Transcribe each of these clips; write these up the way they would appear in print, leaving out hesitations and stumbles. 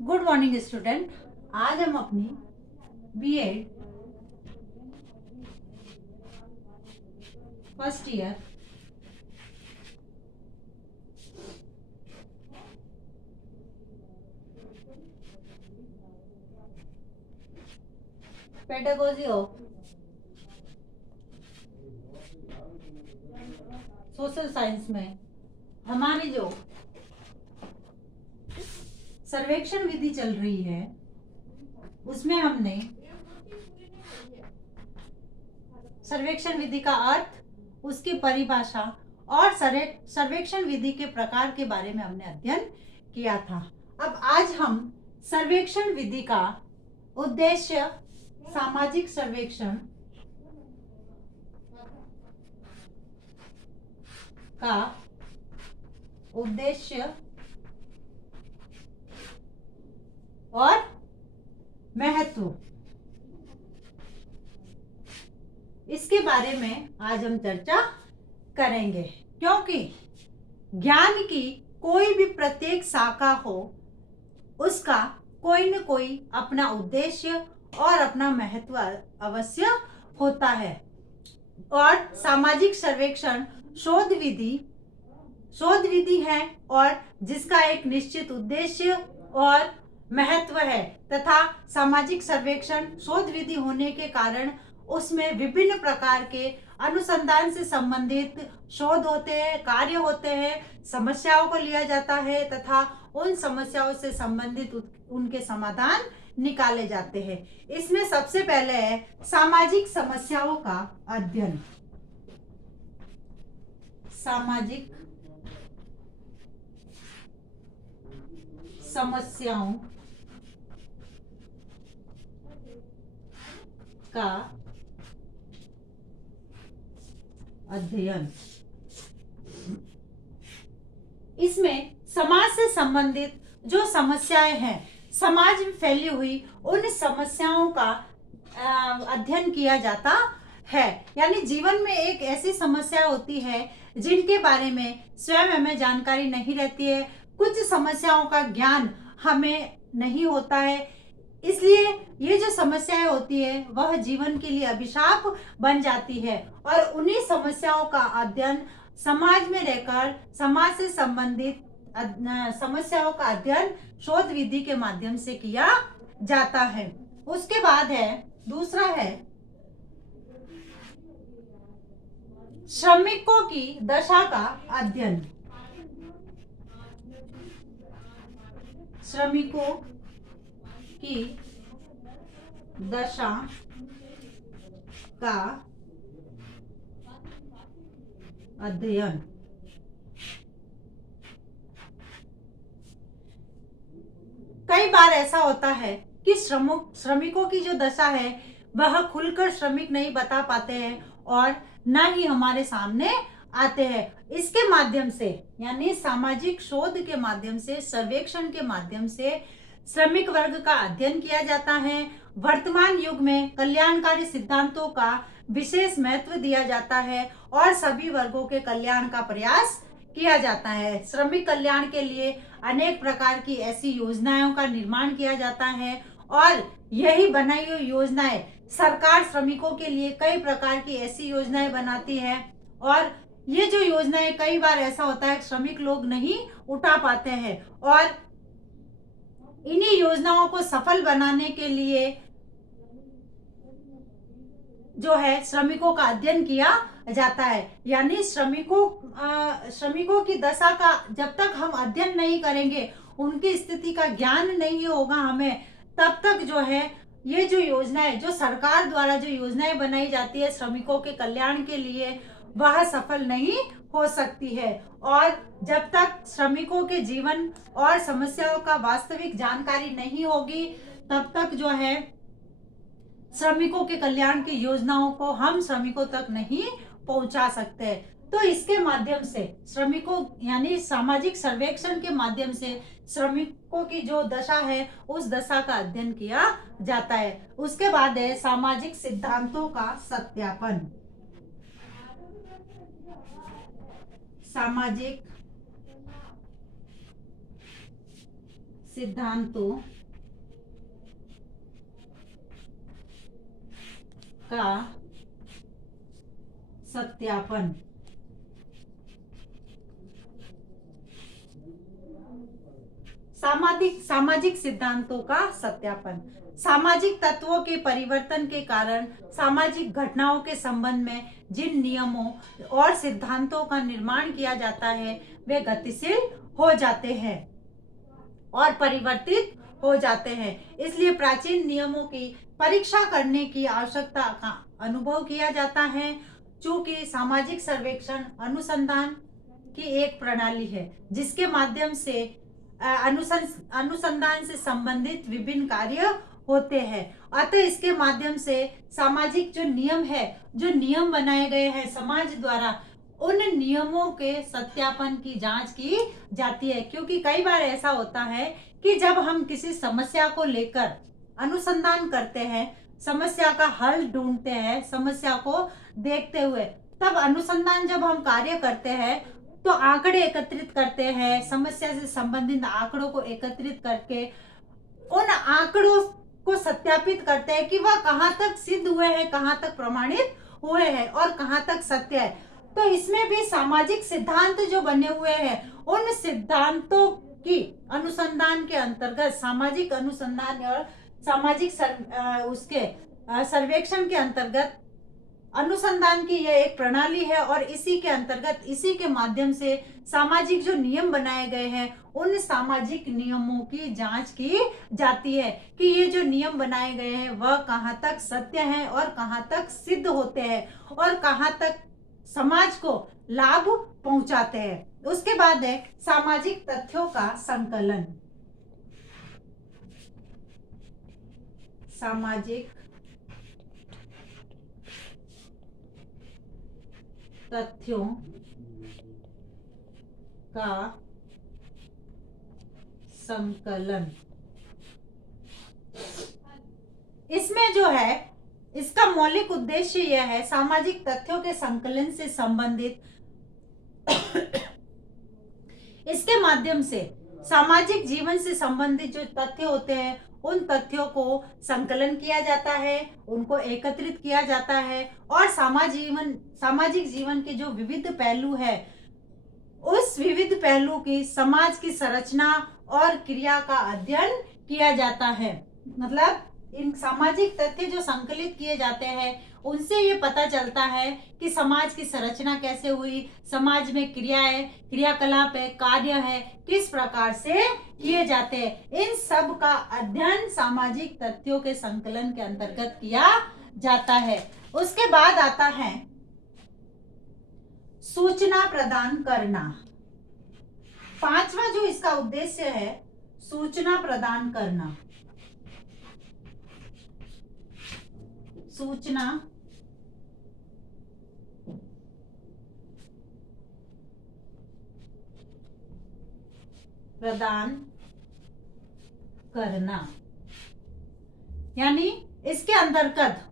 Good morning student. आज हम अपनी BEd first year pedagogy of social science में हमारी जो सर्वेक्षण विधि चल रही है उसमें हमने सर्वेक्षण विधि का अर्थ, उसकी परिभाषा और सर्वेक्षण विधि के प्रकार के बारे में हमने अध्ययन किया था। अब आज हम सर्वेक्षण विधि का उद्देश्य, सामाजिक सर्वेक्षण का उद्देश्य और महत्व, इसके बारे में आज हम चर्चा करेंगे। क्योंकि ज्ञान की कोई भी प्रत्येक शाखा हो, उसका कोई न कोई अपना उद्देश्य और अपना महत्व अवश्य होता है। और सामाजिक सर्वेक्षण शोध विधि है और जिसका एक निश्चित उद्देश्य और महत्व है, तथा सामाजिक सर्वेक्षण शोध विधि होने के कारण उसमें विभिन्न प्रकार के अनुसंधान से संबंधित शोध होते हैं, कार्य होते हैं, समस्याओं को लिया जाता है तथा उन समस्याओं से संबंधित उनके समाधान निकाले जाते हैं। इसमें सबसे पहले है सामाजिक समस्याओं का अध्ययन। सामाजिक समस्याओं का अध्ययन। इसमें समाज से संबंधित जो समस्याएं हैं, समाज में फैली हुई उन समस्याओं का अध्ययन किया जाता है। यानी जीवन में एक ऐसी समस्या होती है जिनके बारे में स्वयं हमें जानकारी नहीं रहती है, कुछ समस्याओं का ज्ञान हमें नहीं होता है, इसलिए ये जो समस्याएं होती है वह जीवन के लिए अभिशाप बन जाती है। और उन्हीं समस्याओं का अध्ययन समाज में रहकर समाज से संबंधित समस्याओं का अध्ययन शोध विधि के माध्यम से किया जाता है। उसके बाद है दूसरा है श्रमिकों की दशा का अध्ययन। श्रमिकों की दशा का अध्ययन। कई बार ऐसा होता है कि श्रमिकों की जो दशा है वह खुलकर श्रमिक नहीं बता पाते हैं और न ही हमारे सामने आते हैं। इसके माध्यम से, यानी सामाजिक शोध के माध्यम से, सर्वेक्षण के माध्यम से श्रमिक वर्ग का अध्ययन किया जाता है। वर्तमान युग में कल्याणकारी सिद्धांतों का विशेष महत्व दिया जाता है और सभी वर्गों के कल्याण का प्रयास किया जाता है। श्रमिक कल्याण के लिए अनेक प्रकार की ऐसी योजनाओं का निर्माण किया जाता है और यही बनाई हुई योजनाएं सरकार श्रमिकों के लिए कई प्रकार की ऐसी योजनाएं बनाती है। और ये जो योजनाएं, कई बार ऐसा होता है श्रमिक लोग नहीं उठा पाते हैं और इन्हीं योजनाओं को सफल बनाने के लिए जो है श्रमिकों का अध्ययन किया जाता है। यानी श्रमिकों की दशा का जब तक हम अध्ययन नहीं करेंगे, उनकी स्थिति का ज्ञान नहीं होगा हमें, तब तक जो है ये जो योजनाएं, जो सरकार द्वारा जो योजनाएं बनाई जाती है श्रमिकों के कल्याण के लिए, वह सफल नहीं हो सकती है। और जब तक श्रमिकों के जीवन और समस्याओं का वास्तविक जानकारी नहीं होगी, तब तक जो है श्रमिकों के कल्याण की योजनाओं को हम श्रमिकों तक नहीं पहुंचा सकते। तो इसके माध्यम से श्रमिकों, यानी सामाजिक सर्वेक्षण के माध्यम से श्रमिकों की जो दशा है उस दशा का अध्ययन किया जाता है। उसके बाद है सामाजिक सिद्धांतों का सत्यापन। सामाजिक सिद्धांतों का सत्यापन। सामाजिक सिद्धांतों का सत्यापन। सामाजिक तत्वों के परिवर्तन के कारण सामाजिक घटनाओं के संबंध में जिन नियमों और सिद्धांतों का निर्माण किया जाता है वे गतिशील हो जाते हैं और परिवर्तित हो जाते हैं। इसलिए प्राचीन नियमों की परीक्षा करने की आवश्यकता का अनुभव किया जाता है। चूंकि सामाजिक सर्वेक्षण अनुसंधान की एक प्रणाली है जिसके माध्यम से अनुसंधान से संबंधित विभिन्न कार्य होते हैं। अतः इसके माध्यम से सामाजिक जो नियम है, जो नियम बनाए गए हैं समाज द्वारा, उन नियमों के सत्यापन की जांच की जाती है। क्योंकि कई बार ऐसा होता है कि जब हम किसी समस्या को लेकर अनुसंधान करते हैं, समस्या का हल ढूंढते हैं, समस्या को देखते हुए, तब अनुसंधान जब हम कार्य करते हैं तो आंकड़े एकत्रित करते हैं, समस्या से संबंधित आंकड़ों को एकत्रित करके उन आंकड़ों को सत्यापित करते हैं कि वह कहाँ तक सिद्ध हुए हैं, कहाँ तक प्रमाणित हुए हैं और कहाँ तक सत्य है। तो इसमें भी सामाजिक सिद्धांत जो बने हुए हैं, उन सिद्धांतों की अनुसंधान के अंतर्गत, सामाजिक अनुसंधान और सामाजिक सर्वेक्षण के अंतर्गत अनुसंधान की यह एक प्रणाली है और इसी के अंतर्गत, इसी के माध्यम से सामाजिक जो नियम बनाए गए हैं उन सामाजिक नियमों की जांच की जाती है कि ये जो नियम बनाए गए हैं वह कहाँ तक सत्य हैं और कहाँ तक सिद्ध होते हैं और कहाँ तक समाज को लाभ पहुंचाते हैं। उसके बाद है सामाजिक तथ्यों का संकलन। सामाजिक तथ्यों का संकलन। इसमें जो है, इसका मौलिक उद्देश्य यह है, सामाजिक तथ्यों के संकलन से संबंधित इसके माध्यम से सामाजिक जीवन से संबंधित जो तथ्य होते हैं उन तथ्यों को संकलन किया जाता है, उनको एकत्रित किया जाता है और सामाजिक जीवन के जो विविध पहलू है उस विविध पहलू की समाज की संरचना और क्रिया का अध्ययन किया जाता है। मतलब इन सामाजिक तथ्य जो संकलित किए जाते हैं उनसे ये पता चलता है कि समाज की संरचना कैसे हुई, समाज में क्रियाएं, क्रियाकलाप है, कार्य है, किस प्रकार से किए जाते हैं। इन सब का अध्ययन सामाजिक तथ्यों के संकलन के अंतर्गत किया जाता है। उसके बाद आता है सूचना प्रदान करना। पांचवा जो इसका उद्देश्य है, सूचना प्रदान करना। सूचना प्रदान करना, यानी इसके अंतर्गत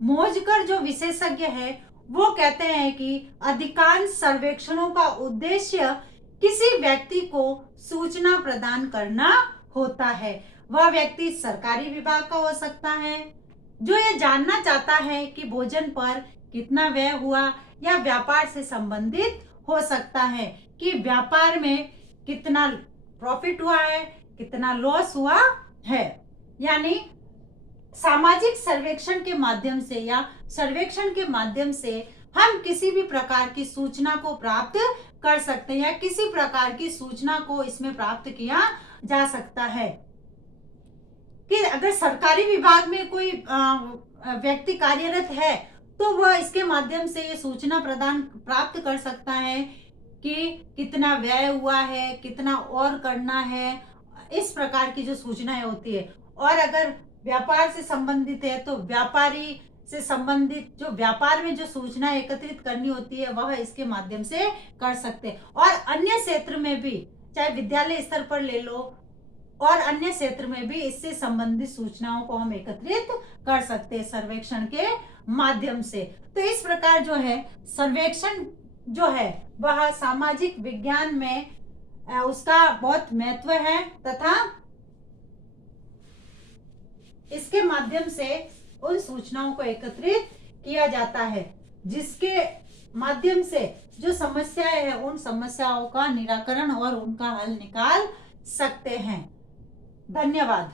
मोजकर जो विशेषज्ञ है वो कहते हैं कि अधिकांश सर्वेक्षणों का उद्देश्य किसी व्यक्ति को सूचना प्रदान करना होता है। वह व्यक्ति सरकारी विभाग का हो सकता है जो ये जानना चाहता है कि भोजन पर कितना व्यय हुआ, या व्यापार से संबंधित हो सकता है कि व्यापार में कितना प्रॉफिट हुआ है, कितना लॉस हुआ है। यानी सामाजिक सर्वेक्षण के माध्यम से या सर्वेक्षण के माध्यम से हम किसी भी प्रकार की सूचना को प्राप्त कर सकते हैं या किसी प्रकार की सूचना को इसमें प्राप्त किया जा सकता है कि अगर सरकारी विभाग में कोई व्यक्ति कार्यरत है तो वह इसके माध्यम से ये सूचना प्राप्त कर सकता है कि कितना व्यय हुआ है, कितना और करना है, इस प्रकार की जो सूचनाएं होती है। और अगर व्यापार से संबंधित है तो व्यापारी से संबंधित जो व्यापार में जो सूचना एकत्रित करनी होती है वह इसके माध्यम से कर सकते हैं। और अन्य क्षेत्र में भी, चाहे विद्यालय स्तर पर ले लो और अन्य क्षेत्र में भी इससे संबंधित सूचनाओं को हम एकत्रित कर सकते हैं सर्वेक्षण के माध्यम से। तो इस प्रकार जो है सर्वेक्षण जो है वह सामाजिक विज्ञान में उसका बहुत महत्व है तथा इसके माध्यम से उन सूचनाओं को एकत्रित किया जाता है जिसके माध्यम से जो समस्याएं हैं उन समस्याओं का निराकरण और उनका हल निकाल सकते हैं। धन्यवाद।